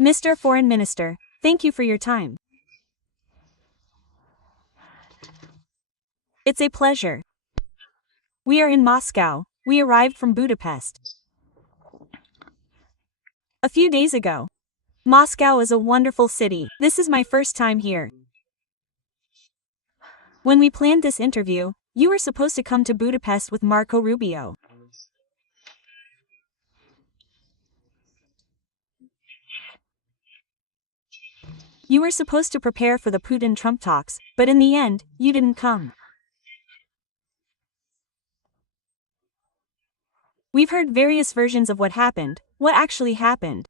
Mr. Foreign Minister, thank you for your time. It's a pleasure. We are in Moscow. We arrived from Budapest a few days ago. Moscow is a wonderful city. This is my first time here. When we planned this interview, you were supposed to come to Budapest with Marco Rubio. You were supposed to prepare for the Putin-Trump talks, but in the end, you didn't come. We've heard various versions of what happened. What actually happened?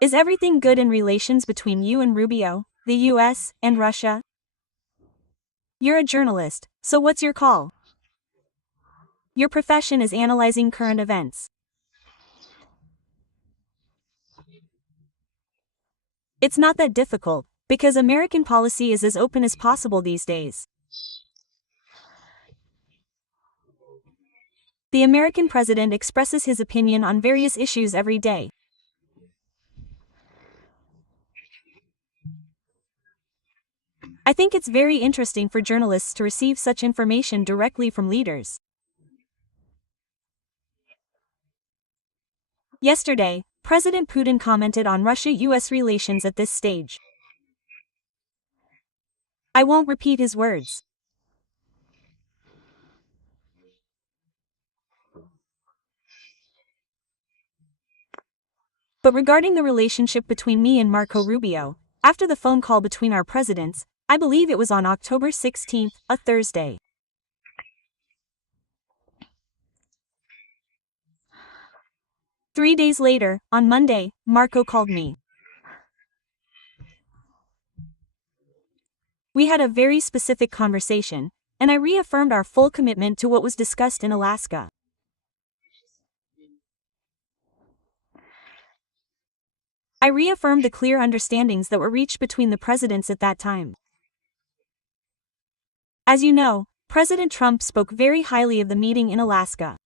Is everything good in relations between you and Rubio, the US, and Russia? You're a journalist, so what's your call? Your profession is analyzing current events. It's not that difficult, because American policy is as open as possible these days. The American president expresses his opinion on various issues every day. I think it's very interesting for journalists to receive such information directly from leaders. Yesterday, President Putin commented on Russia-US relations at this stage. I won't repeat his words. But regarding the relationship between me and Marco Rubio, after the phone call between our presidents, I believe it was on October 16th, a Thursday. Three days later, on Monday, Marco called me. We had a very specific conversation, and I reaffirmed our full commitment to what was discussed in Alaska. I reaffirmed the clear understandings that were reached between the presidents at that time. As you know, President Trump spoke very highly of the meeting in Alaska.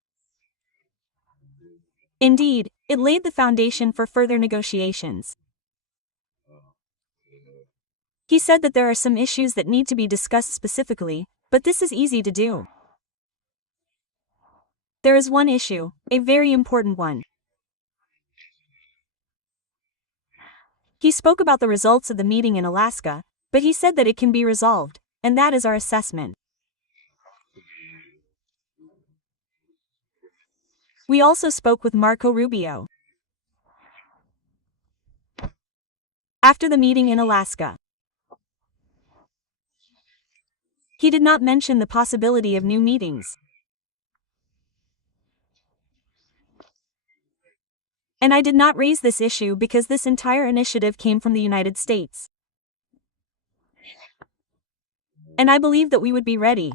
Indeed, it laid the foundation for further negotiations. He said that there are some issues that need to be discussed specifically, but this is easy to do. There is one issue, a very important one. He spoke about the results of the meeting in Alaska, but he said that it can be resolved, and that is our assessment. We also spoke with Marco Rubio after the meeting in Alaska. He did not mention the possibility of new meetings. And I did not raise this issue because this entire initiative came from the United States. And I believe that we would be ready.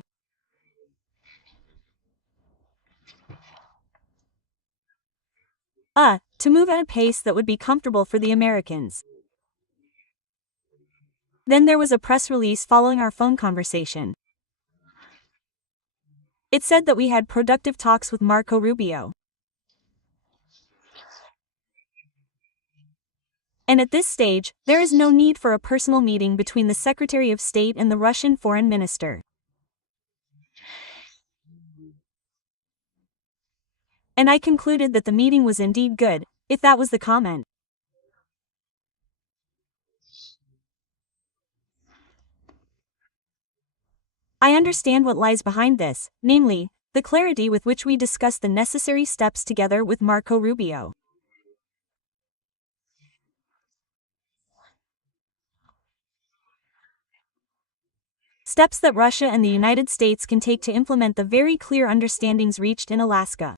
To move at a pace that would be comfortable for the Americans. Then there was a press release following our phone conversation. It said that we had productive talks with Marco Rubio. And at this stage, there is no need for a personal meeting between the Secretary of State and the Russian Foreign Minister. And I concluded that the meeting was indeed good, if that was the comment. I understand what lies behind this, namely, the clarity with which we discussed the necessary steps together with Marco Rubio. Steps that Russia and the United States can take to implement the very clear understandings reached in Alaska.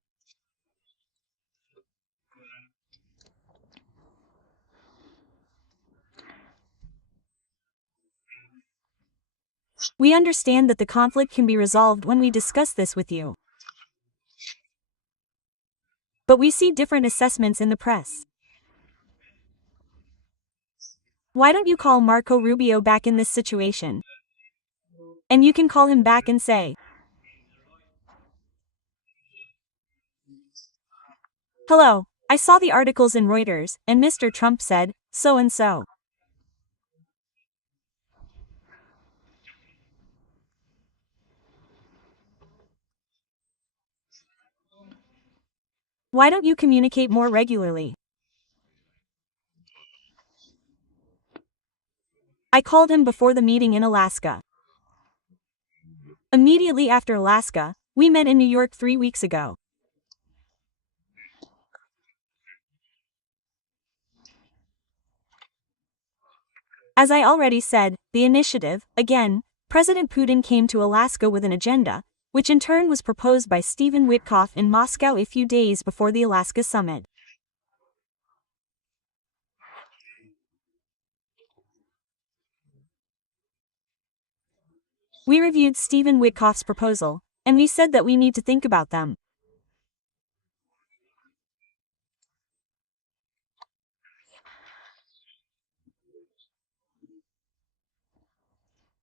We understand that the conflict can be resolved when we discuss this with you. But we see different assessments in the press. Why don't you call Marco Rubio back in this situation? And you can call him back and say, "Hello, I saw the articles in Reuters, and Mr. Trump said, so and so. Why don't you communicate more regularly? I called him before the meeting in Alaska. Immediately after Alaska, we met in New York 3 weeks ago. As I already said, the initiative, again, President Putin came to Alaska with an agenda, which in turn was proposed by Stephen Witkoff in Moscow a few days before the Alaska summit. We reviewed Stephen Witkoff's proposal, and we said that we need to think about them.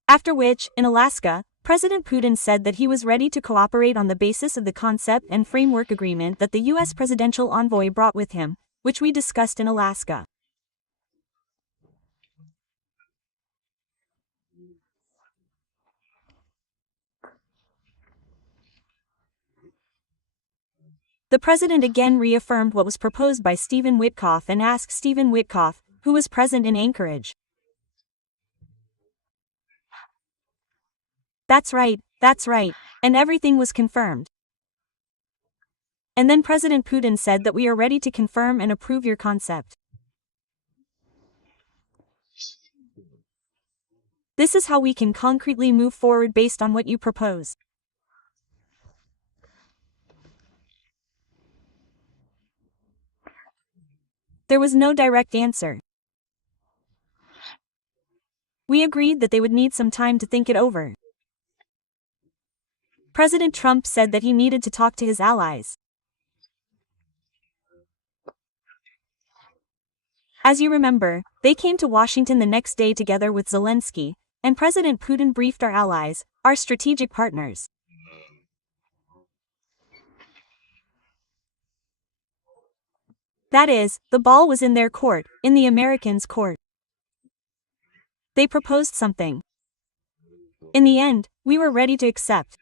After which, in Alaska, President Putin said that he was ready to cooperate on the basis of the concept and framework agreement that the U.S. presidential envoy brought with him, which we discussed in Alaska. The president again reaffirmed what was proposed by Stephen Witkoff and asked Stephen Witkoff, who was present in Anchorage. That's right, and everything was confirmed. And then President Putin said that we are ready to confirm and approve your concept. This is how we can concretely move forward based on what you propose. There was no direct answer. We agreed that they would need some time to think it over. President Trump said that he needed to talk to his allies. As you remember, they came to Washington the next day together with Zelensky, and President Putin briefed our allies, our strategic partners. That is, the ball was in their court, in the Americans' court. They proposed something. In the end, we were ready to accept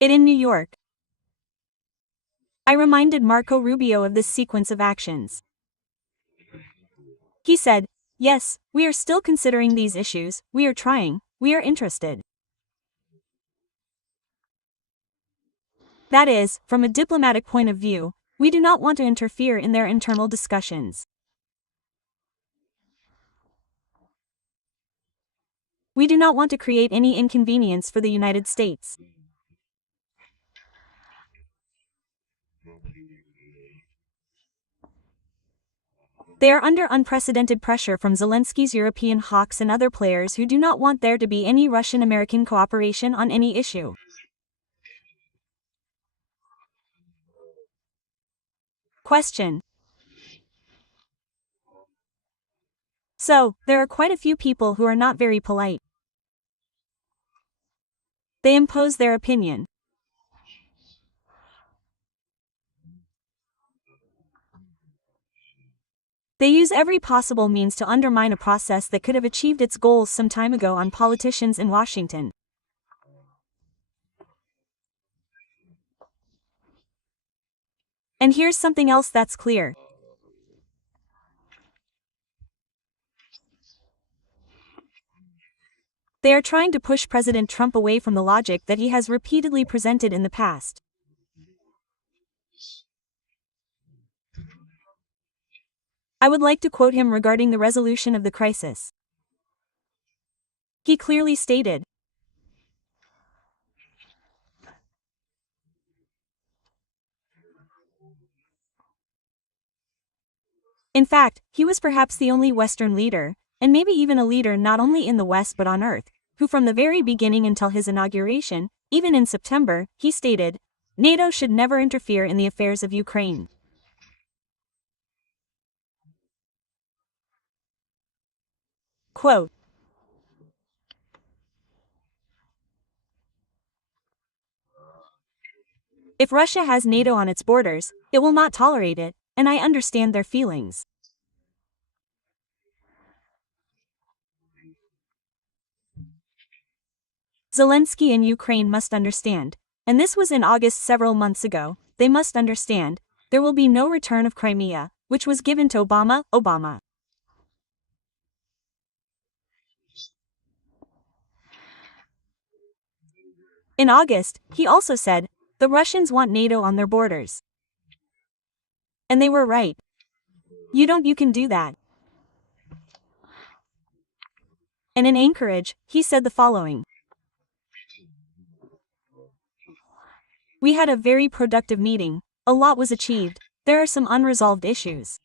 it in New York. I reminded Marco Rubio of this sequence of actions. He said, yes, we are still considering these issues, we are trying, we are interested. That is, from a diplomatic point of view, we do not want to interfere in their internal discussions. We do not want to create any inconvenience for the United States. They are under unprecedented pressure from Zelensky's European hawks and other players who do not want there to be any Russian-American cooperation on any issue. Question. So, there are quite a few people who are not very polite. They impose their opinion. They use every possible means to undermine a process that could have achieved its goals some time ago on politicians in Washington. And here's something else that's clear. They are trying to push President Trump away from the logic that he has repeatedly presented in the past. I would like to quote him regarding the resolution of the crisis. He clearly stated, in fact, he was perhaps the only Western leader, and maybe even a leader not only in the West but on Earth, who from the very beginning until his inauguration, even in September, he stated, NATO should never interfere in the affairs of Ukraine. Quote. If Russia has NATO on its borders, it will not tolerate it, and I understand their feelings. Zelensky and Ukraine must understand, and this was in August several months ago, they must understand, there will be no return of Crimea, which was given to Obama. In August, he also said, the Russians want NATO on their borders. And they were right. You can do that. And in Anchorage, he said the following. We had a very productive meeting, a lot was achieved, there are some unresolved issues.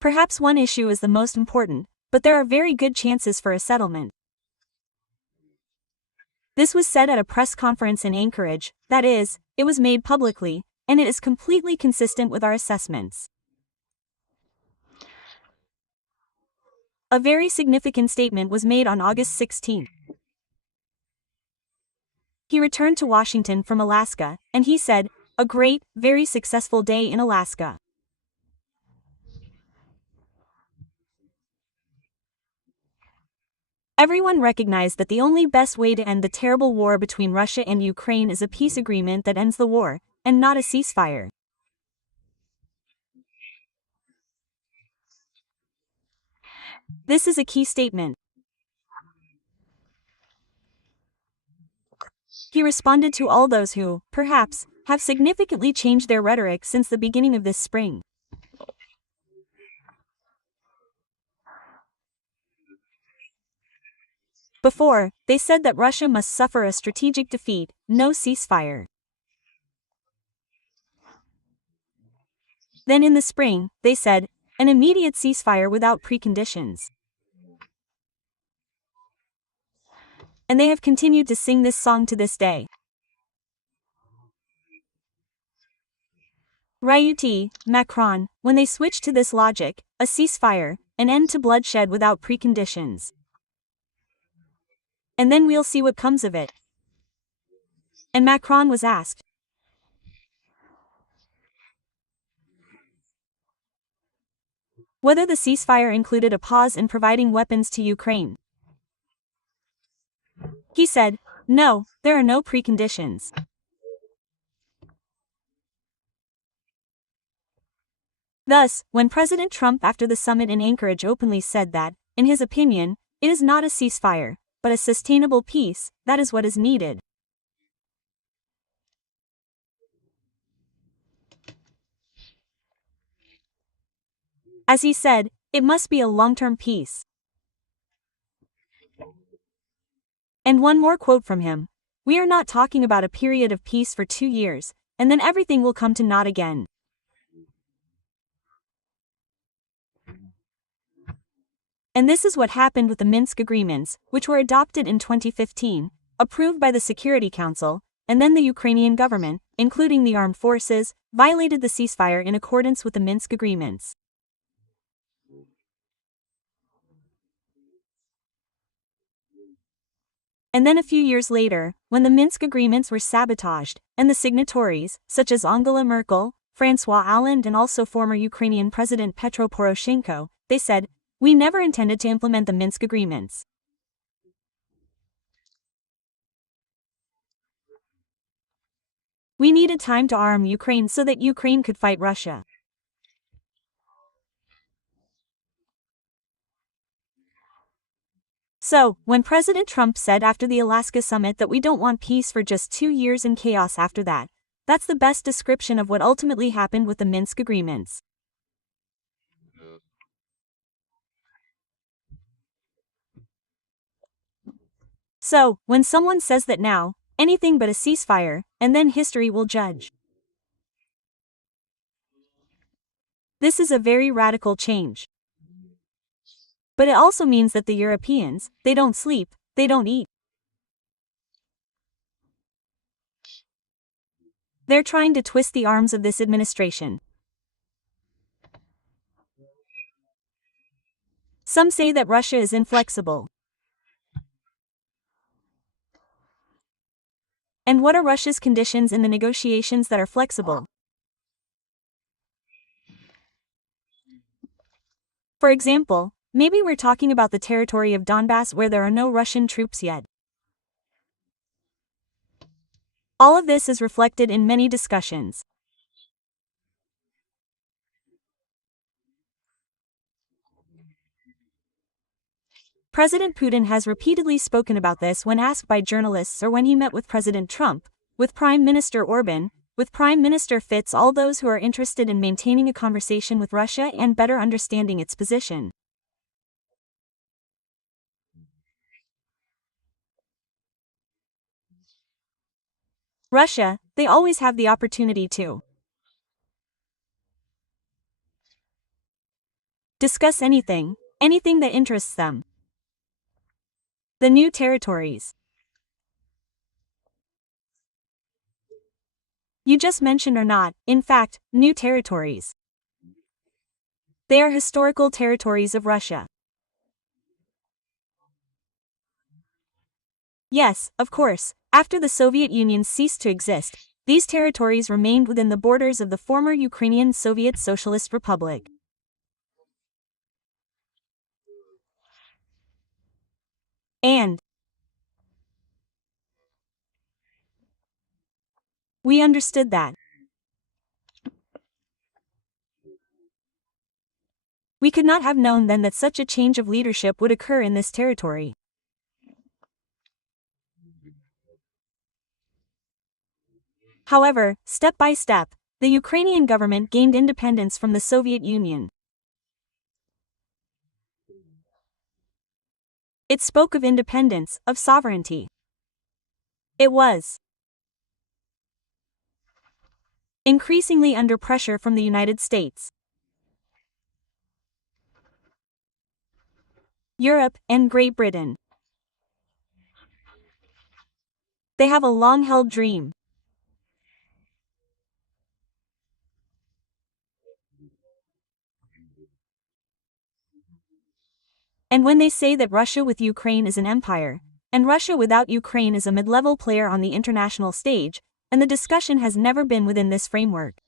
Perhaps one issue is the most important, but there are very good chances for a settlement. This was said at a press conference in Anchorage, that is, it was made publicly, and it is completely consistent with our assessments. A very significant statement was made on August 16. He returned to Washington from Alaska, and he said, a great, very successful day in Alaska. Everyone recognized that the only best way to end the terrible war between Russia and Ukraine is a peace agreement that ends the war, and not a ceasefire. This is a key statement. He responded to all those who, perhaps, have significantly changed their rhetoric since the beginning of this spring. Before, they said that Russia must suffer a strategic defeat, no ceasefire. Then in the spring, they said, an immediate ceasefire without preconditions. And they have continued to sing this song to this day. Ryuti, Macron, when they switched to this logic, a ceasefire, an end to bloodshed without preconditions. And then we'll see what comes of it. And Macron was asked whether the ceasefire included a pause in providing weapons to Ukraine. He said, no, there are no preconditions. Thus, when President Trump after the summit in Anchorage openly said that, in his opinion, it is not a ceasefire, but a sustainable peace, that is what is needed. As he said, it must be a long-term peace. And one more quote from him. We are not talking about a period of peace for 2 years, and then everything will come to naught again. And this is what happened with the Minsk agreements, which were adopted in 2015, approved by the Security Council, and then the Ukrainian government, including the armed forces, violated the ceasefire in accordance with the Minsk agreements. And then a few years later, when the Minsk agreements were sabotaged, and the signatories, such as Angela Merkel, François Hollande and also former Ukrainian President Petro Poroshenko, they said, we never intended to implement the Minsk agreements. We needed time to arm Ukraine so that Ukraine could fight Russia. So, when President Trump said after the Alaska summit that we don't want peace for just 2 years and chaos after that, that's the best description of what ultimately happened with the Minsk agreements. So, when someone says that now, anything but a ceasefire, and then history will judge. This is a very radical change. But it also means that the Europeans, they don't sleep, they don't eat. They're trying to twist the arms of this administration. Some say that Russia is inflexible. And what are Russia's conditions in the negotiations that are flexible? For example, maybe we're talking about the territory of Donbass where there are no Russian troops yet. All of this is reflected in many discussions. President Putin has repeatedly spoken about this when asked by journalists or when he met with President Trump, with Prime Minister Orban, with Prime Minister Fitz, all those who are interested in maintaining a conversation with Russia and better understanding its position. Russia, they always have the opportunity to discuss anything that interests them. The new territories. You just mentioned are not, in fact, new territories. They are historical territories of Russia. Yes, of course, after the Soviet Union ceased to exist, these territories remained within the borders of the former Ukrainian Soviet Socialist Republic. And we understood that. We could not have known then that such a change of leadership would occur in this territory. However, step by step, the Ukrainian government gained independence from the Soviet Union. It spoke of independence, of sovereignty. It was increasingly under pressure from the United States, Europe, and Great Britain. They have a long-held dream. And when they say that Russia with Ukraine is an empire, and Russia without Ukraine is a mid-level player on the international stage, and the discussion has never been within this framework.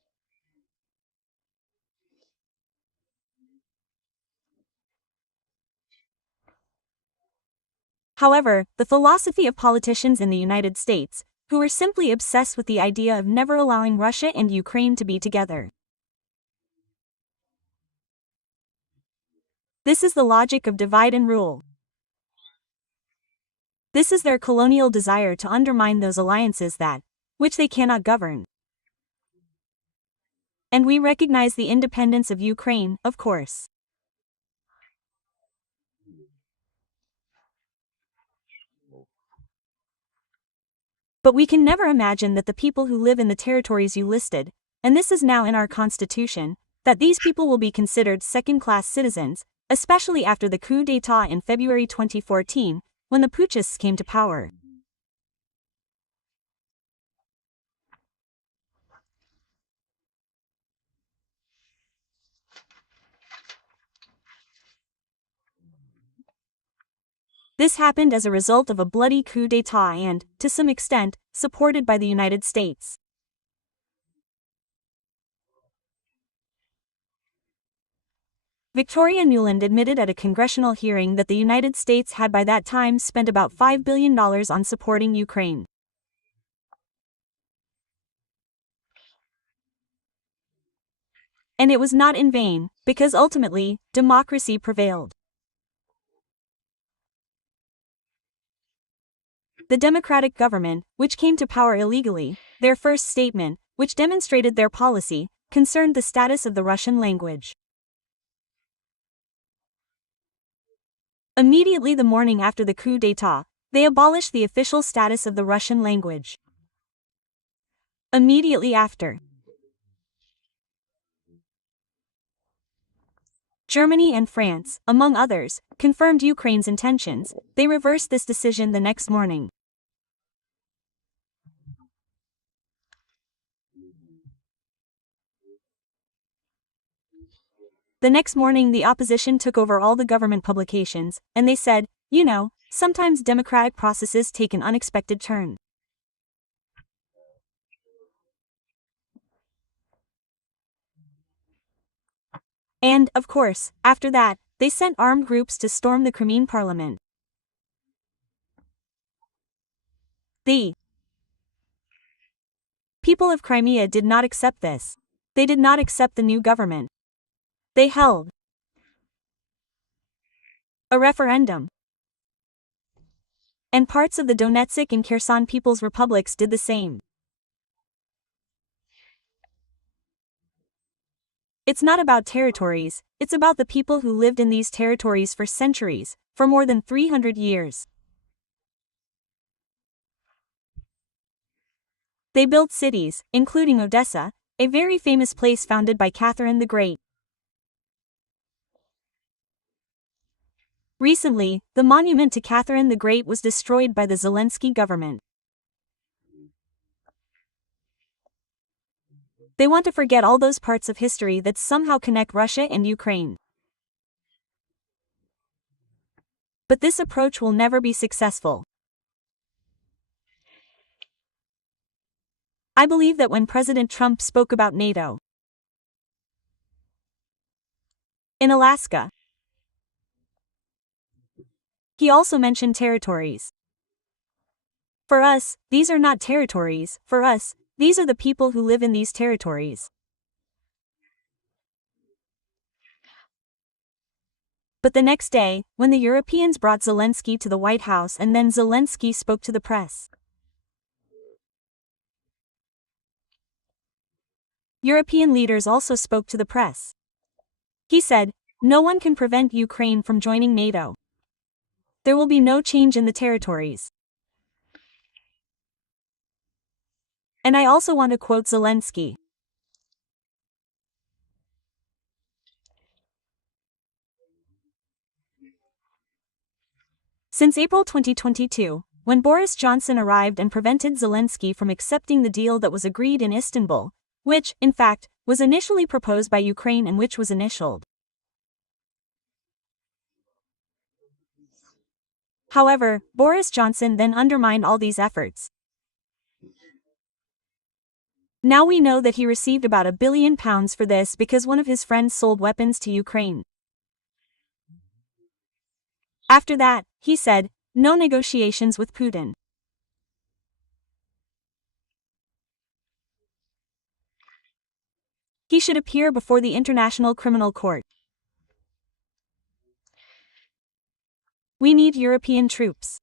However, the philosophy of politicians in the United States, who are simply obsessed with the idea of never allowing Russia and Ukraine to be together. This is the logic of divide and rule. This is their colonial desire to undermine those alliances which they cannot govern. And we recognize the independence of Ukraine, of course. But we can never imagine that the people who live in the territories you listed, and this is now in our constitution, that these people will be considered second-class citizens, especially after the coup d'état in February 2014, when the putschists came to power. This happened as a result of a bloody coup d'état and, to some extent, supported by the United States. Victoria Nuland admitted at a congressional hearing that the United States had by that time spent about $5 billion on supporting Ukraine. And it was not in vain, because ultimately, democracy prevailed. The democratic government, which came to power illegally, their first statement, which demonstrated their policy, concerned the status of the Russian language. Immediately the morning after the coup d'état, they abolished the official status of the Russian language. Immediately after, Germany and France, among others, confirmed Ukraine's intentions. They reversed this decision the next morning. The next morning the opposition took over all the government publications, and they said, sometimes democratic processes take an unexpected turn. And, of course, after that, they sent armed groups to storm the Crimean parliament. The people of Crimea did not accept this. They did not accept the new government. They held a referendum. And parts of the Donetsk and Kherson People's Republics did the same. It's not about territories, it's about the people who lived in these territories for centuries, for more than 300 years. They built cities, including Odessa, a very famous place founded by Catherine the Great. Recently, the monument to Catherine the Great was destroyed by the Zelensky government. They want to forget all those parts of history that somehow connect Russia and Ukraine. But this approach will never be successful. I believe that when President Trump spoke about NATO in Alaska, he also mentioned territories. For us, these are not territories, for us, these are the people who live in these territories. But the next day, when the Europeans brought Zelensky to the White House and then Zelensky spoke to the press, European leaders also spoke to the press. He said, "No one can prevent Ukraine from joining NATO. There will be no change in the territories." And I also want to quote Zelensky. Since April 2022, when Boris Johnson arrived and prevented Zelensky from accepting the deal that was agreed in Istanbul, which, in fact, was initially proposed by Ukraine and which was initialed. However, Boris Johnson then undermined all these efforts. Now we know that he received about £1 billion for this because one of his friends sold weapons to Ukraine. After that, he said, no negotiations with Putin. He should appear before the International Criminal Court. We need European troops.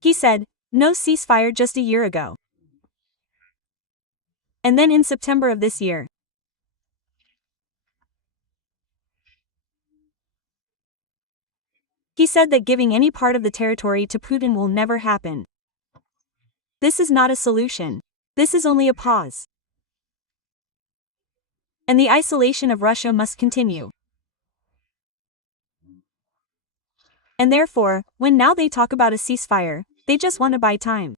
He said, no ceasefire just a year ago. And then in September of this year, he said that giving any part of the territory to Putin will never happen. This is not a solution. This is only a pause. And the isolation of Russia must continue. And therefore, when now they talk about a ceasefire, they just want to buy time.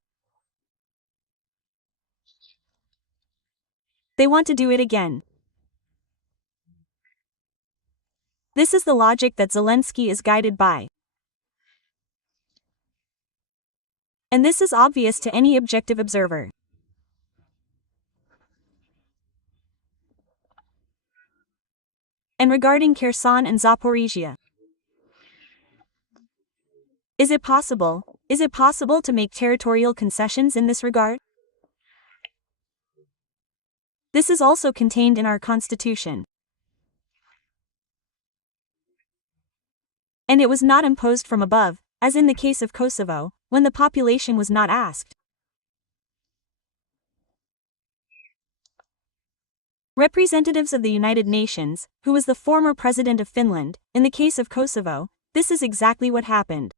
They want to do it again. This is the logic that Zelensky is guided by. And this is obvious to any objective observer. And regarding Kherson and Zaporizhia, is it possible to make territorial concessions in this regard? This is also contained in our constitution. And it was not imposed from above, as in the case of Kosovo, when the population was not asked. Representatives of the United Nations, who was the former president of Finland, in the case of Kosovo, this is exactly what happened.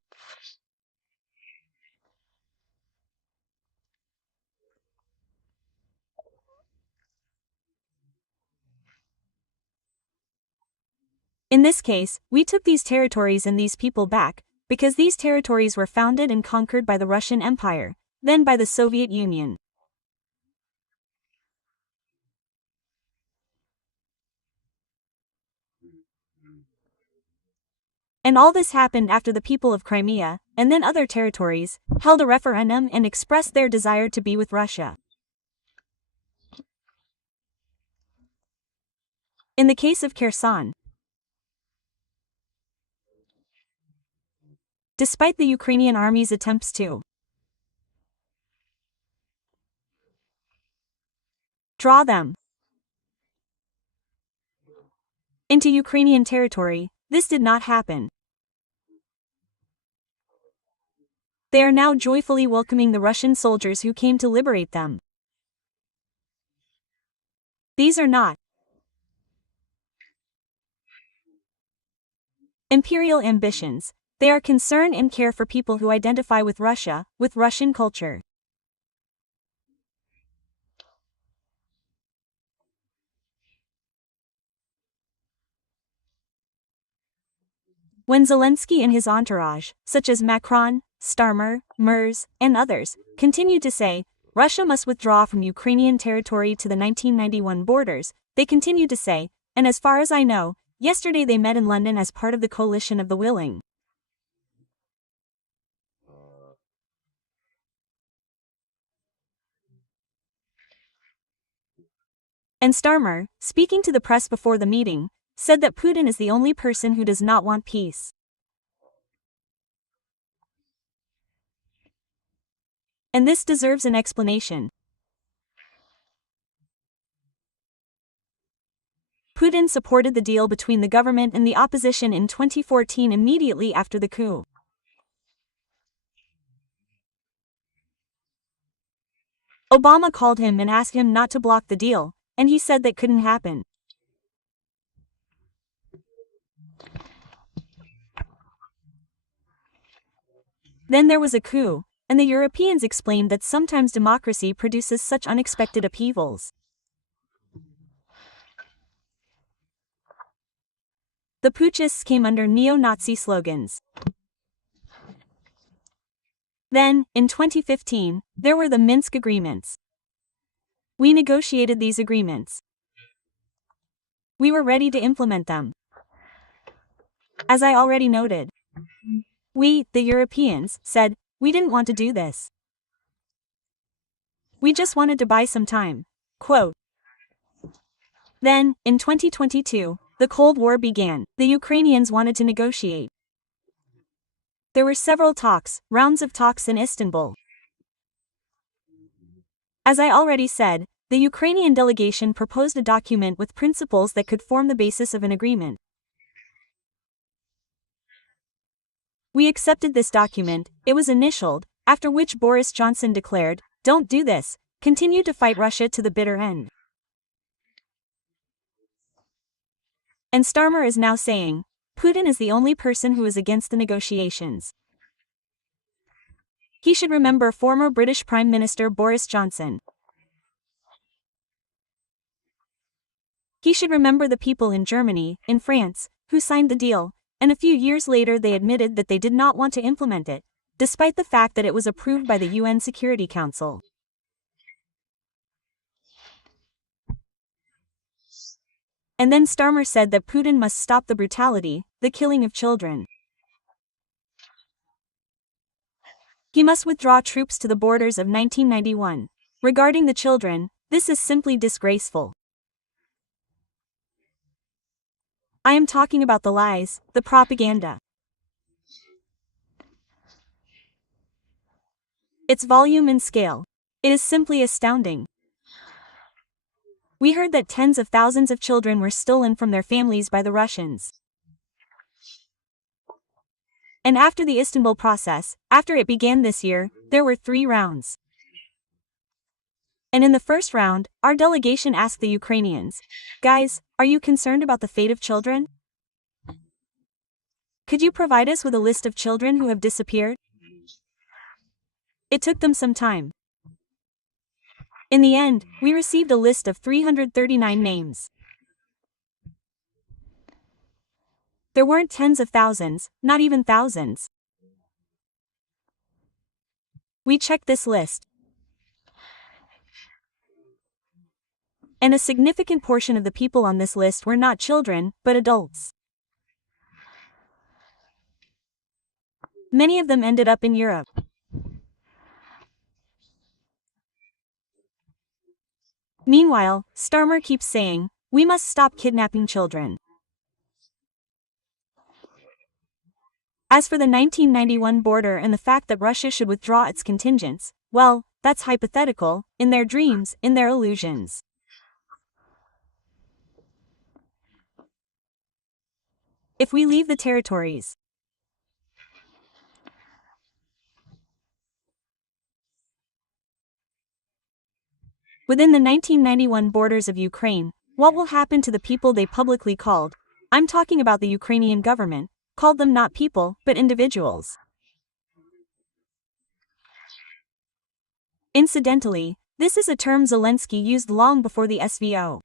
In this case, we took these territories and these people back, because these territories were founded and conquered by the Russian Empire, then by the Soviet Union. And all this happened after the people of Crimea, and then other territories, held a referendum and expressed their desire to be with Russia. In the case of Kherson, despite the Ukrainian army's attempts to draw them into Ukrainian territory, this did not happen. They are now joyfully welcoming the Russian soldiers who came to liberate them. These are not imperial ambitions, they are concern and care for people who identify with Russia, with Russian culture. When Zelensky and his entourage, such as Macron, Starmer, Merz, and others, continued to say, Russia must withdraw from Ukrainian territory to the 1991 borders, they continued to say, and as far as I know, yesterday they met in London as part of the coalition of the willing. And Starmer, speaking to the press before the meeting, said that Putin is the only person who does not want peace. And this deserves an explanation. Putin supported the deal between the government and the opposition in 2014 immediately after the coup. Obama called him and asked him not to block the deal, and he said that couldn't happen. Then there was a coup, and the Europeans explained that sometimes democracy produces such unexpected upheavals. The putschists came under neo-Nazi slogans. Then, in 2015, there were the Minsk agreements. We negotiated these agreements. We were ready to implement them. As I already noted, we, the Europeans, said, we didn't want to do this. We just wanted to buy some time. Quote. Then, in 2022, the Cold War began. The Ukrainians wanted to negotiate. There were several rounds of talks in Istanbul. As I already said, the Ukrainian delegation proposed a document with principles that could form the basis of an agreement. We accepted this document, it was initialed, after which Boris Johnson declared, don't do this, continue to fight Russia to the bitter end. And Starmer is now saying, Putin is the only person who is against the negotiations. He should remember former British Prime Minister Boris Johnson. He should remember the people in Germany, in France, who signed the deal, and a few years later they admitted that they did not want to implement it, despite the fact that it was approved by the UN Security Council. And then Starmer said that Putin must stop the brutality, the killing of children. He must withdraw troops to the borders of 1991. Regarding the children, this is simply disgraceful. I am talking about the lies, the propaganda. Its volume and scale. It is simply astounding. We heard that tens of thousands of children were stolen from their families by the Russians. And after the Istanbul process, after it began this year, there were 3 rounds. And in the first round, our delegation asked the Ukrainians, guys, are you concerned about the fate of children? Could you provide us with a list of children who have disappeared? It took them some time. In the end, we received a list of 339 names. There weren't tens of thousands, not even thousands. We checked this list. And a significant portion of the people on this list were not children, but adults. Many of them ended up in Europe. Meanwhile, Starmer keeps saying, We must stop kidnapping children. As for the 1991 border and the fact that Russia should withdraw its contingents, well, that's hypothetical, in their dreams, in their illusions. If we leave the territories within the 1991 borders of Ukraine, what will happen to the people they publicly called? I'm talking about the Ukrainian government, called them not people, but individuals. Incidentally, this is a term Zelensky used long before the SVO.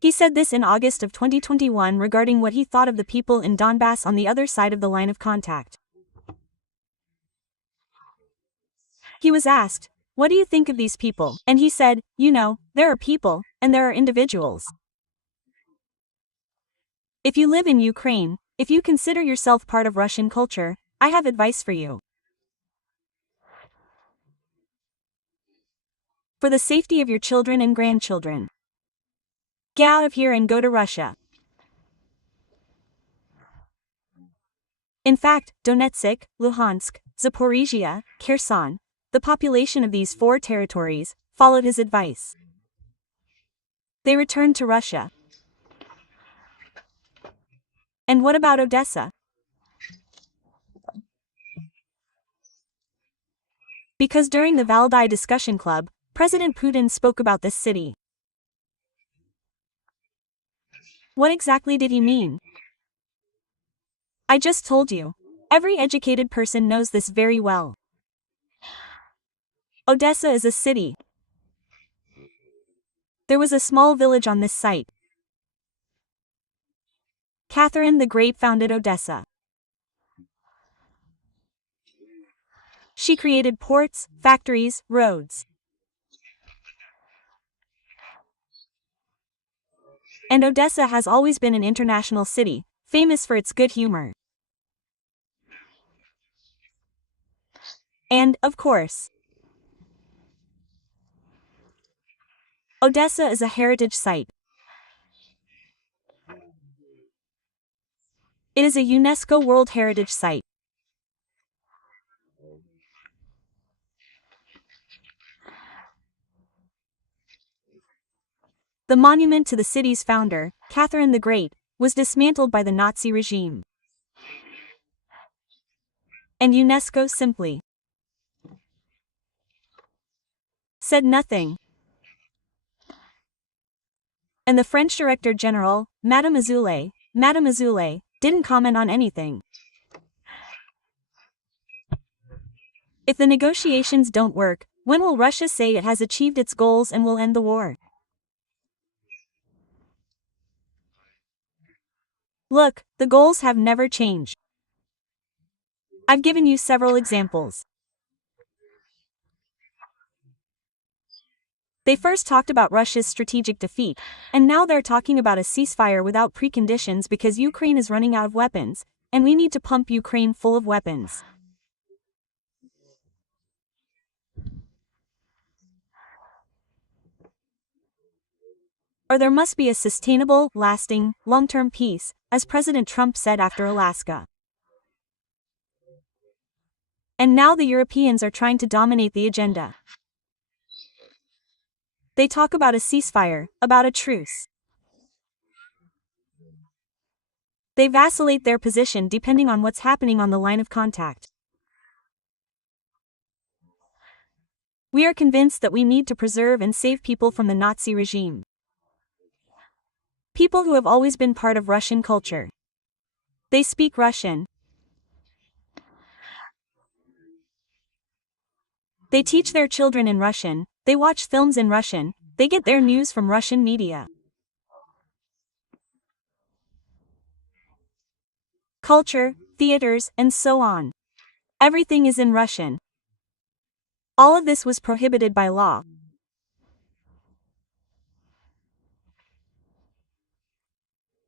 He said this in August of 2021 regarding what he thought of the people in Donbass on the other side of the line of contact. He was asked, "What do you think of these people?" And he said, "You know, there are people, and there are individuals. If you live in Ukraine, if you consider yourself part of Russian culture, I have advice for you. For the safety of your children and grandchildren, get out of here and go to Russia." In fact, Donetsk, Luhansk, Zaporizhia, Kherson, the population of these four territories, followed his advice. They returned to Russia. And what about Odessa? Because during the Valdai Discussion Club, President Putin spoke about this city. What exactly did he mean? I just told you. Every educated person knows this very well. Odessa is a city. There was a small village on this site. Catherine the Great founded Odessa. She created ports, factories, roads. And Odessa has always been an international city, famous for its good humor. And, of course, Odessa is a heritage site. It is a UNESCO World Heritage Site. The monument to the city's founder, Catherine the Great, was dismantled by the Nazi regime. And UNESCO simply said nothing. And the French Director General, Madame Azoulay, didn't comment on anything. If the negotiations don't work, when will Russia say it has achieved its goals and will end the war? Look, the goals have never changed. I've given you several examples. They first talked about Russia's strategic defeat, and now they're talking about a ceasefire without preconditions because Ukraine is running out of weapons, and we need to pump Ukraine full of weapons. Or there must be a sustainable, lasting, long-term peace, as President Trump said after Alaska. And now the Europeans are trying to dominate the agenda. They talk about a ceasefire, about a truce. They vacillate their position depending on what's happening on the line of contact. We are convinced that we need to preserve and save people from the Nazi regime. People who have always been part of Russian culture. They speak Russian. They teach their children in Russian, they watch films in Russian, they get their news from Russian media. Culture, theaters, and so on. Everything is in Russian. All of this was prohibited by law.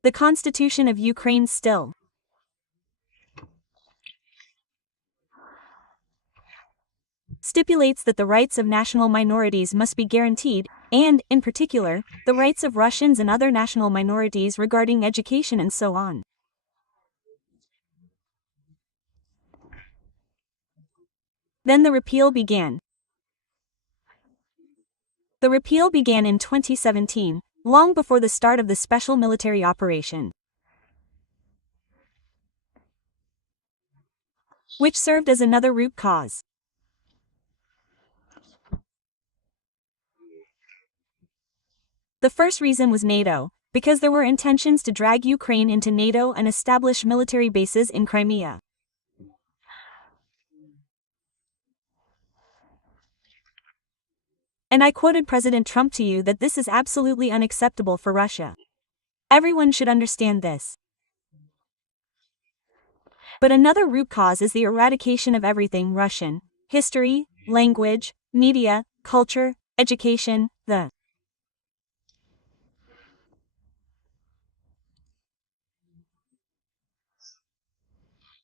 The Constitution of Ukraine still stipulates that the rights of national minorities must be guaranteed, and, in particular, the rights of Russians and other national minorities regarding education and so on. Then the repeal began. The repeal began in 2017, long before the start of the special military operation, which served as another root cause. The first reason was NATO, because there were intentions to drag Ukraine into NATO and establish military bases in Crimea. And I quoted President Trump to you that this is absolutely unacceptable for Russia. Everyone should understand this. But another root cause is the eradication of everything Russian: history, language, media, culture, education, the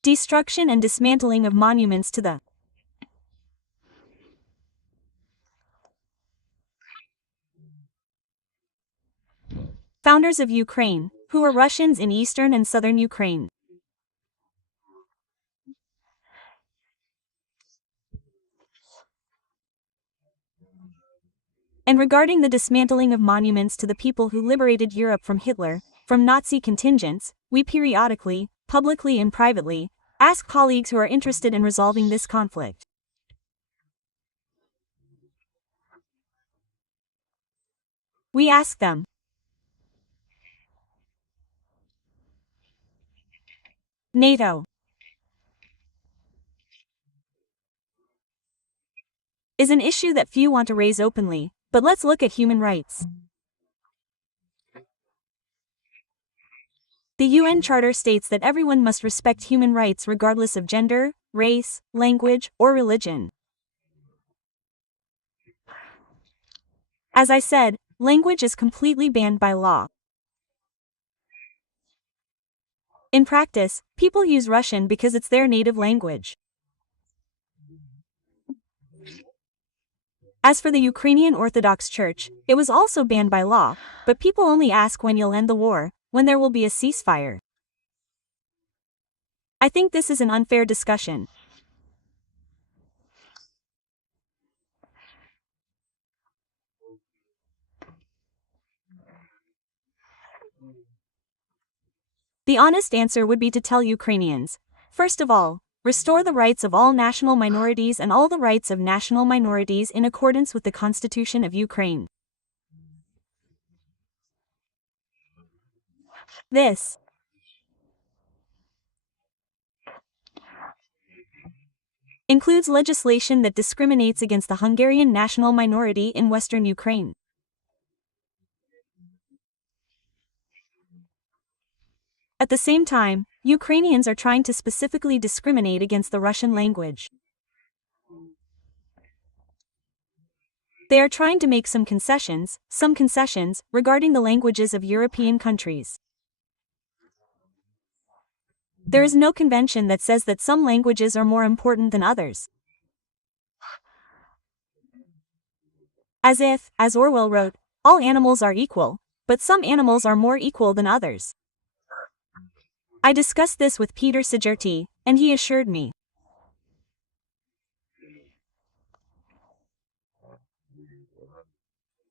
destruction and dismantling of monuments to the founders of Ukraine, who were Russians in eastern and southern Ukraine. And regarding the dismantling of monuments to the people who liberated Europe from Hitler, from Nazi contingents, we periodically, publicly and privately, ask colleagues who are interested in resolving this conflict. We ask them, NATO is an issue that few want to raise openly, but let's look at human rights. The UN Charter states that everyone must respect human rights regardless of gender, race, language, or religion. As I said, language is completely banned by law. In practice, people use Russian because it's their native language. As for the Ukrainian Orthodox Church, it was also banned by law, but people only ask when you'll end the war, when there will be a ceasefire. I think this is an unfair discussion. The honest answer would be to tell Ukrainians, first of all, restore the rights of all national minorities and all the rights of national minorities in accordance with the Constitution of Ukraine. This includes legislation that discriminates against the Hungarian national minority in western Ukraine. At the same time, Ukrainians are trying to specifically discriminate against the Russian language. They are trying to make some concessions, regarding the languages of European countries. There is no convention that says that some languages are more important than others. As if, as Orwell wrote, all animals are equal, but some animals are more equal than others. I discussed this with Peter Sergey, and he assured me.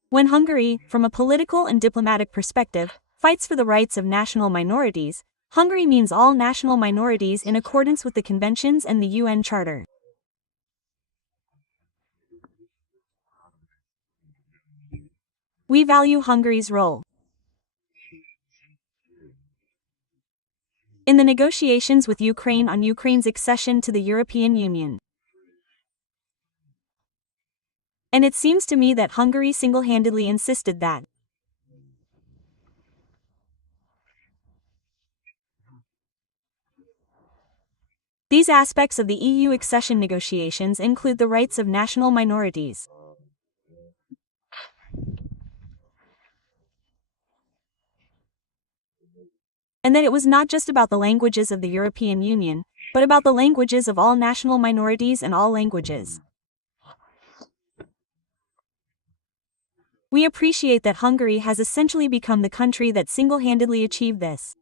When Hungary, from a political and diplomatic perspective, fights for the rights of national minorities, Hungary means all national minorities in accordance with the conventions and the UN Charter. We value Hungary's role in the negotiations with Ukraine on Ukraine's accession to the European Union. And it seems to me that Hungary single-handedly insisted that these aspects of the EU accession negotiations include the rights of national minorities. And that it was not just about the languages of the European Union, but about the languages of all national minorities and all languages. We appreciate that Hungary has essentially become the country that single-handedly achieved this.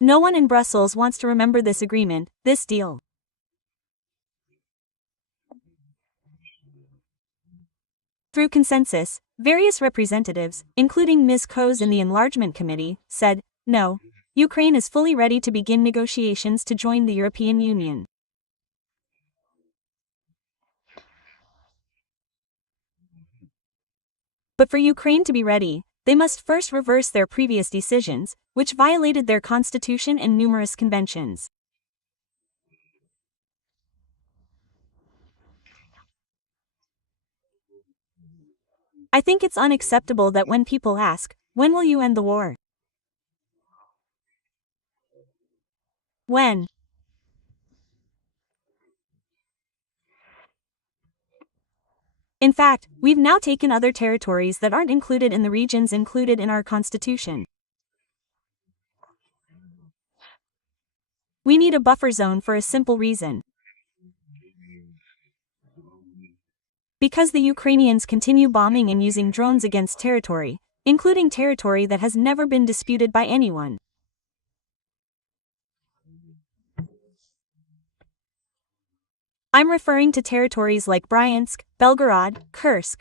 No one in Brussels wants to remember this agreement, this deal. Through consensus, various representatives, including Ms. Coase in the Enlargement Committee, said, no, Ukraine is fully ready to begin negotiations to join the European Union. But for Ukraine to be ready, they must first reverse their previous decisions, which violated their constitution and numerous conventions. I think it's unacceptable that when people ask, when will you end the war? When? In fact, we've now taken other territories that aren't included in the regions included in our constitution. We need a buffer zone for a simple reason. Because the Ukrainians continue bombing and using drones against territory, including territory that has never been disputed by anyone. I'm referring to territories like Bryansk, Belgorod, Kursk.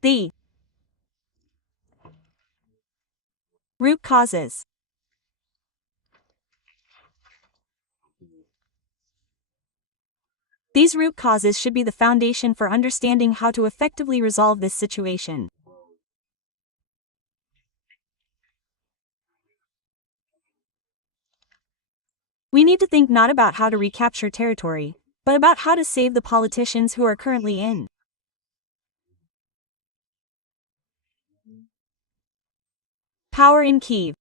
The root causes. These root causes should be the foundation for understanding how to effectively resolve this situation. We need to think not about how to recapture territory, but about how to save the politicians who are currently in power in Kyiv.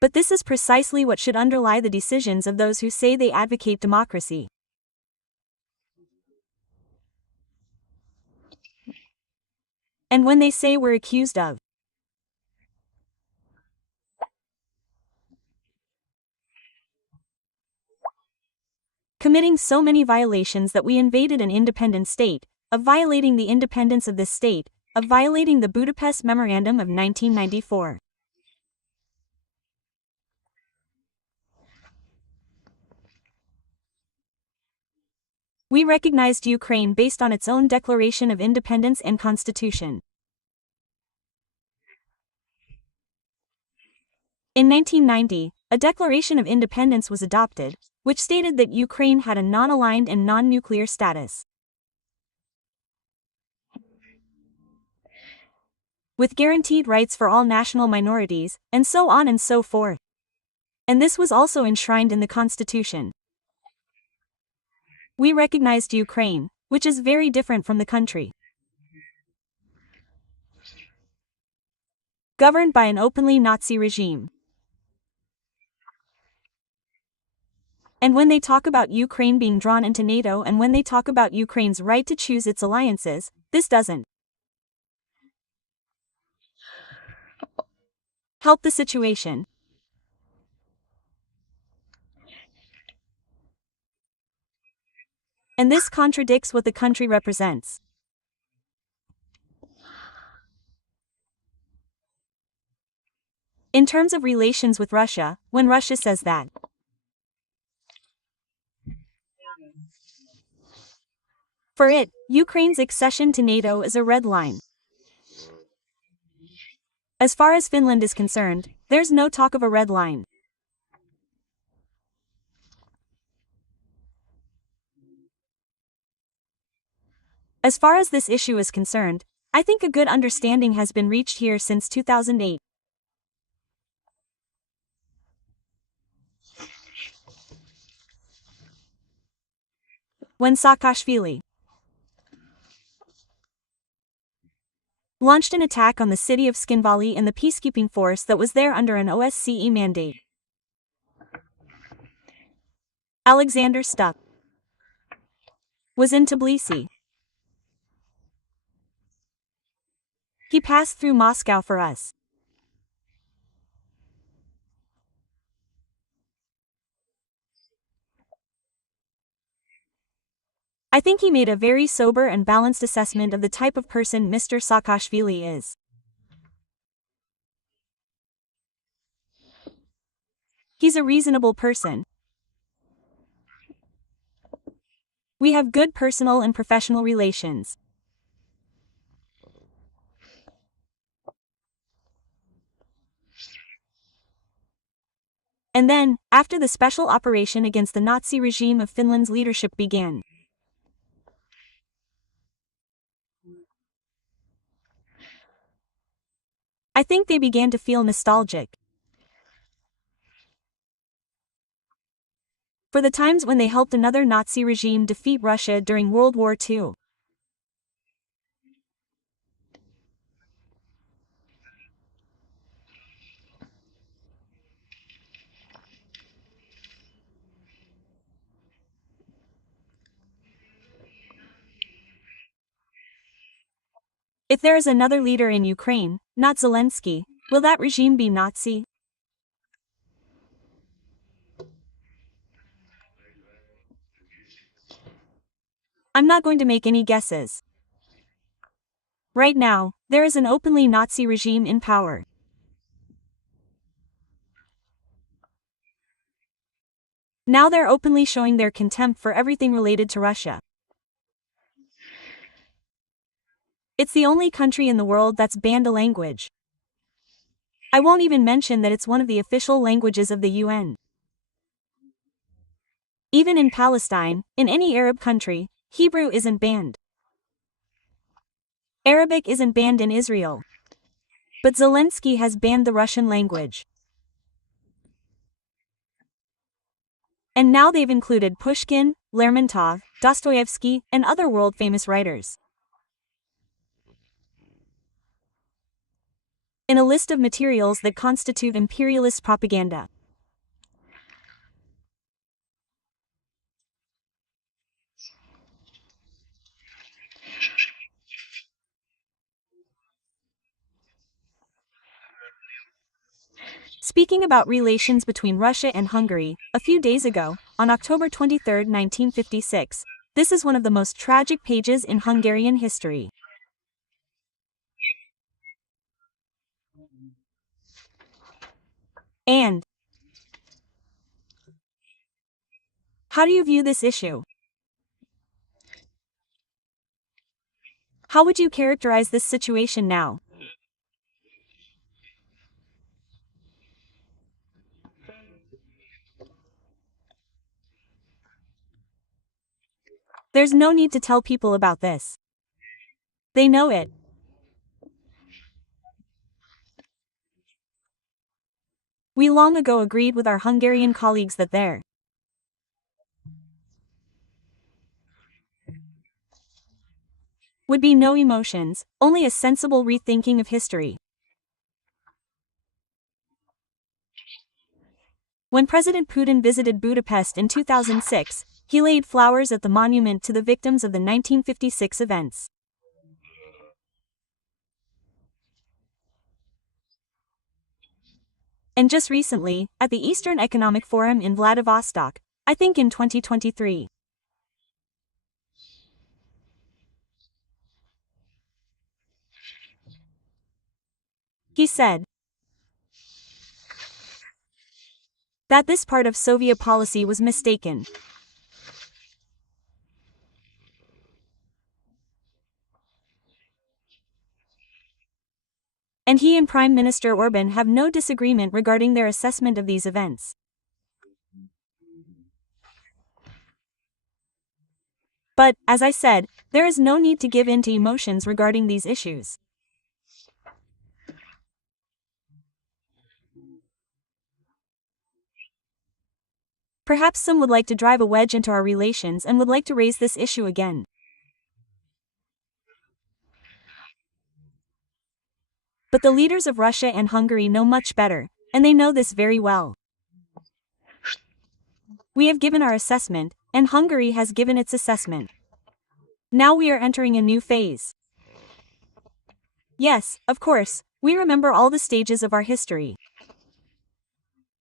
But this is precisely what should underlie the decisions of those who say they advocate democracy. And when they say we're accused of committing so many violations that we invaded an independent state, of violating the independence of this state, of violating the Budapest Memorandum of 1994. We recognized Ukraine based on its own declaration of independence and constitution. In 1990, a Declaration of Independence was adopted, which stated that Ukraine had a non-aligned and non-nuclear status, with guaranteed rights for all national minorities, and so on and so forth. And this was also enshrined in the Constitution. We recognized Ukraine, which is very different from the country governed by an openly Nazi regime. And when they talk about Ukraine being drawn into NATO and when they talk about Ukraine's right to choose its alliances, this doesn't help the situation. And this contradicts what the country represents. In terms of relations with Russia, when Russia says that for it, Ukraine's accession to NATO is a red line. As far as Finland is concerned, there's no talk of a red line. As far as this issue is concerned, I think a good understanding has been reached here since 2008. When Saakashvili launched an attack on the city of Skinvali and the peacekeeping force that was there under an OSCE mandate. Alexander Stuck was in Tbilisi. He passed through Moscow for us. I think he made a very sober and balanced assessment of the type of person Mr. Saakashvili is. He's a reasonable person. We have good personal and professional relations. And then, after the special operation against the Nazi regime of Finland's leadership began, I think they began to feel nostalgic for the times when they helped another Nazi regime defeat Russia during World War II. If there is another leader in Ukraine, not Zelensky, will that regime be Nazi? I'm not going to make any guesses. Right now, there is an openly Nazi regime in power. Now they're openly showing their contempt for everything related to Russia. It's the only country in the world that's banned a language. I won't even mention that it's one of the official languages of the UN. Even in Palestine, in any Arab country, Hebrew isn't banned. Arabic isn't banned in Israel. But Zelensky has banned the Russian language. And now they've included Pushkin, Lermontov, Dostoevsky, and other world-famous writers in a list of materials that constitute imperialist propaganda. Speaking about relations between Russia and Hungary, a few days ago, on October 23, 1956, this is one of the most tragic pages in Hungarian history. And how do you view this issue? How would you characterize this situation now? There's no need to tell people about this. They know it. We long ago agreed with our Hungarian colleagues that there would be no emotions, only a sensible rethinking of history. When President Putin visited Budapest in 2006, he laid flowers at the monument to the victims of the 1956 events. And just recently, at the Eastern Economic Forum in Vladivostok, I think in 2023. He said that this part of Soviet policy was mistaken. And he and Prime Minister Orban have no disagreement regarding their assessment of these events. But, as I said, there is no need to give in to emotions regarding these issues. Perhaps some would like to drive a wedge into our relations and would like to raise this issue again. But the leaders of Russia and Hungary know much better, and they know this very well. We have given our assessment, and Hungary has given its assessment. Now we are entering a new phase. Yes, of course, we remember all the stages of our history.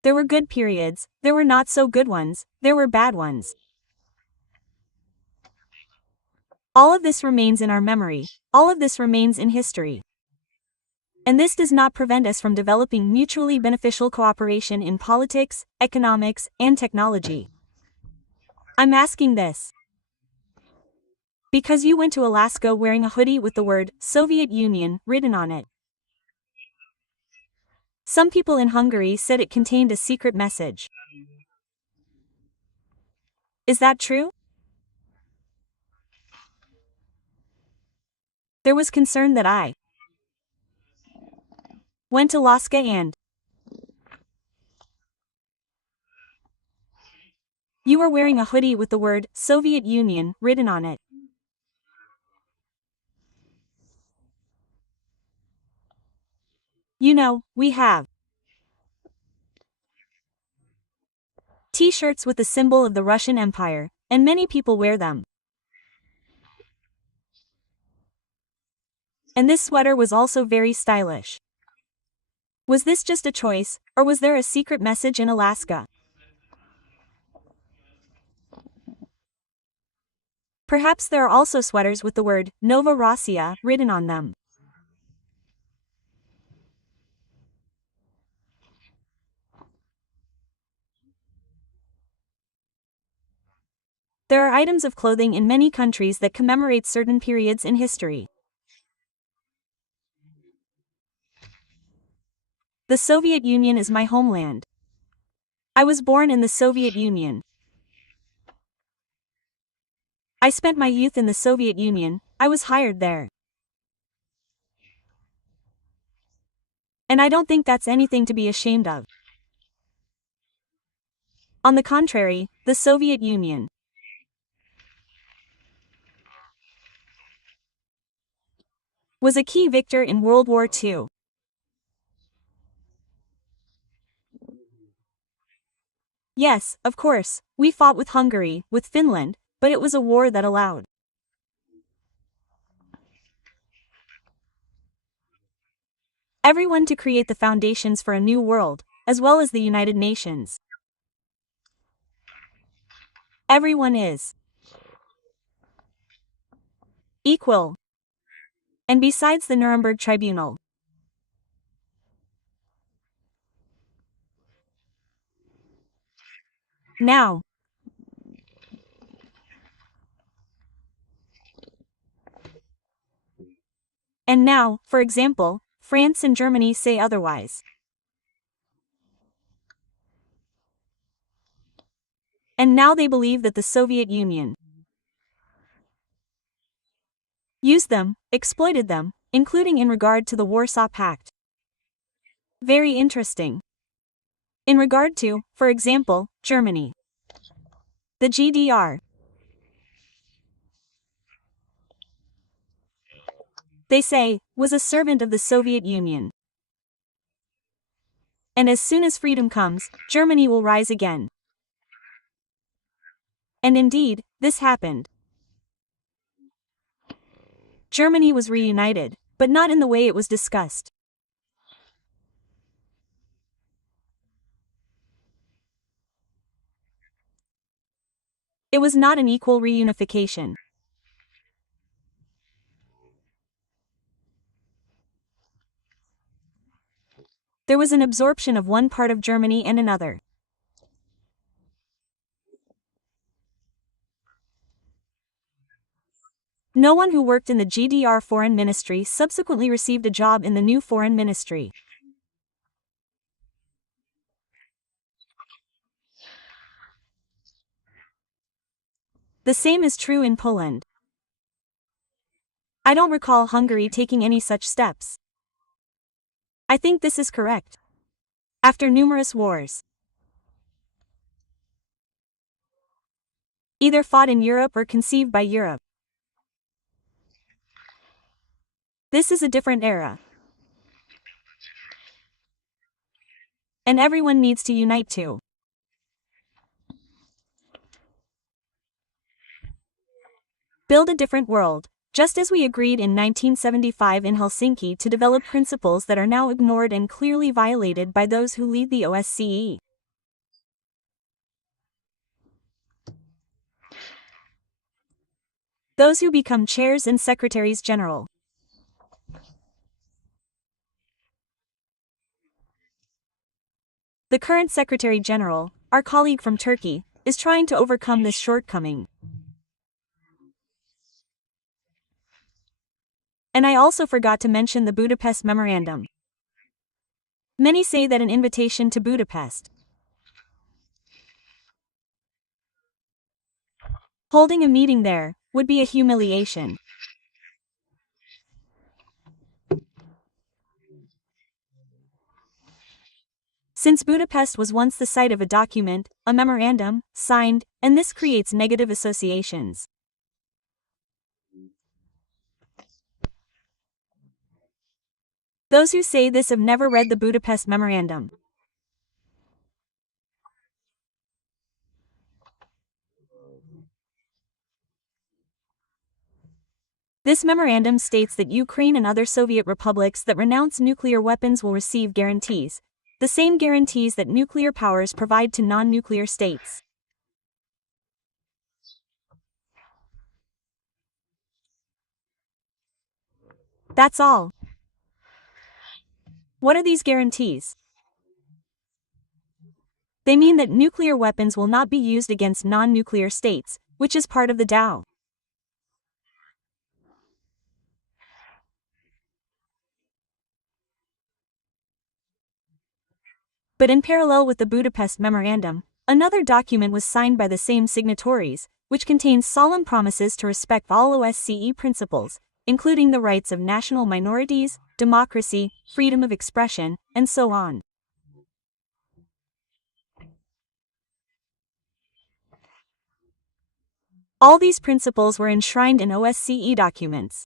There were good periods, there were not so good ones, there were bad ones. All of this remains in our memory, all of this remains in history. And this does not prevent us from developing mutually beneficial cooperation in politics, economics, and technology. I'm asking this because you went to Alaska wearing a hoodie with the word Soviet Union written on it. Some people in Hungary said it contained a secret message. Is that true? There was concern that I went to Alaska and you were wearing a hoodie with the word Soviet Union written on it. You know, we have T-shirts with the symbol of the Russian Empire, and many people wear them. And this sweater was also very stylish. Was this just a choice, or was there a secret message in Alaska? Perhaps there are also sweaters with the word Nova Rossiya written on them. There are items of clothing in many countries that commemorate certain periods in history. The Soviet Union is my homeland. I was born in the Soviet Union. I spent my youth in the Soviet Union, I was hired there. And I don't think that's anything to be ashamed of. On the contrary, the Soviet Union was a key victor in World War II. Yes, of course, we fought with Hungary, with Finland, but it was a war that allowed everyone to create the foundations for a new world, as well as the United Nations. Everyone is equal. And besides the Nuremberg Tribunal, now, and now, for example, France and Germany say otherwise. And now they believe that the Soviet Union used them, exploited them, including in regard to the Warsaw Pact. Very interesting. In regard to, for example, Germany. The GDR. They say, was a servant of the Soviet Union. And as soon as freedom comes, Germany will rise again. And indeed, this happened. Germany was reunited, but not in the way it was discussed. It was not an equal reunification. There was an absorption of one part of Germany and another. No one who worked in the GDR foreign ministry subsequently received a job in the new foreign ministry. The same is true in Poland. I don't recall Hungary taking any such steps. I think this is correct. After numerous wars, either fought in Europe or conceived by Europe. This is a different era. And everyone needs to unite to build a different world, Just as we agreed in 1975 in Helsinki to develop principles that are now ignored and clearly violated by those who lead the OSCE. Those who become chairs and secretaries general. The current Secretary General, our colleague from Turkey, is trying to overcome this shortcoming. And I also forgot to mention the Budapest Memorandum. Many say that an invitation to Budapest, holding a meeting there, would be a humiliation. Since Budapest was once the site of a document, a memorandum, signed, and this creates negative associations. Those who say this have never read the Budapest Memorandum. This memorandum states that Ukraine and other Soviet republics that renounce nuclear weapons will receive guarantees, the same guarantees that nuclear powers provide to non-nuclear states. That's all. What are these guarantees? They mean that nuclear weapons will not be used against non-nuclear states, which is part of the DAO. But in parallel with the Budapest Memorandum, another document was signed by the same signatories, which contains solemn promises to respect all OSCE principles, including the rights of national minorities, democracy, freedom of expression, and so on. All these principles were enshrined in OSCE documents.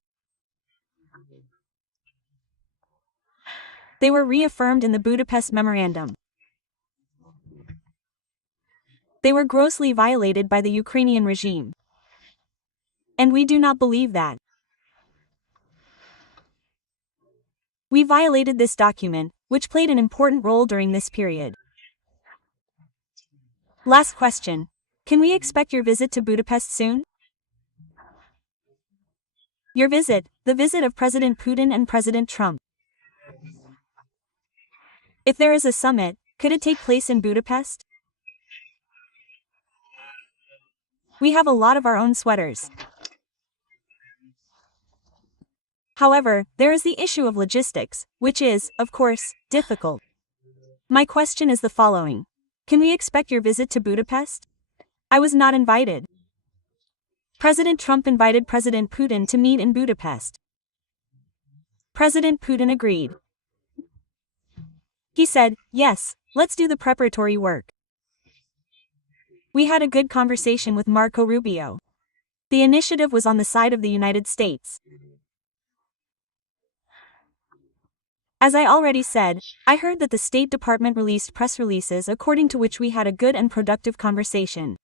They were reaffirmed in the Budapest Memorandum. They were grossly violated by the Ukrainian regime. And we do not believe that. We violated this document, which played an important role during this period. Last question. Can we expect your visit to Budapest soon? Your visit, the visit of President Putin and President Trump. If there is a summit, could it take place in Budapest? We have a lot of our own sweaters. However, there is the issue of logistics, which is, of course, difficult. My question is the following. Can we expect your visit to Budapest? I was not invited. President Trump invited President Putin to meet in Budapest. President Putin agreed. He said, yes, let's do the preparatory work. We had a good conversation with Marco Rubio. The initiative was on the side of the United States. As I already said, I heard that the State Department released press releases according to which we had a good and productive conversation.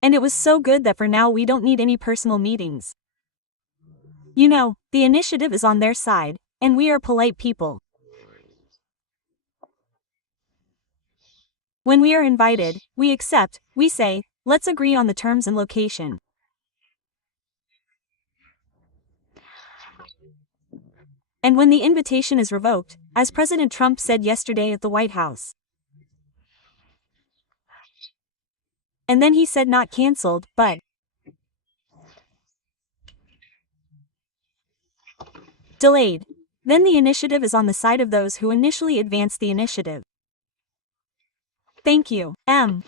And it was so good that for now we don't need any personal meetings. You know, the initiative is on their side, and we are polite people. When we are invited, we accept, we say, let's agree on the terms and location. And when the invitation is revoked, as President Trump said yesterday at the White House. And then he said not cancelled, but delayed. Then the initiative is on the side of those who initially advanced the initiative. Thank you, M.